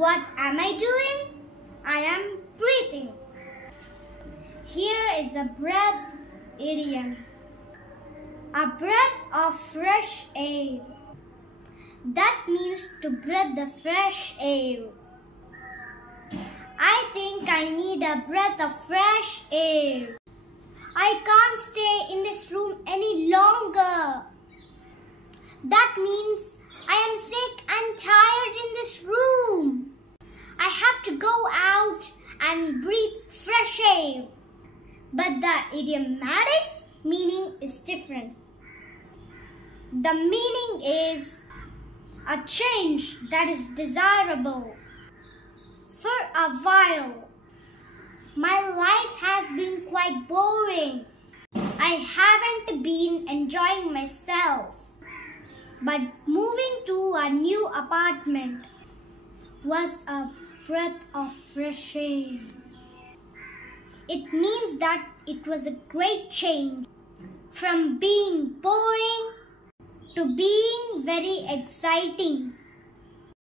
What am I doing? I am breathing. Here is a breath idiom. A breath of fresh air. That means to breathe the fresh air. I think I need a breath of fresh air. I can't stay in this room any longer. That means I am sick and tired in this room. I have to go out and breathe fresh air. But the idiomatic meaning is different. The meaning is a change that is desirable. For a while, my life has been quite boring. I haven't been enjoying myself. But moving to a new apartment was a breath of fresh air. It means that it was a great change from being boring to being very exciting.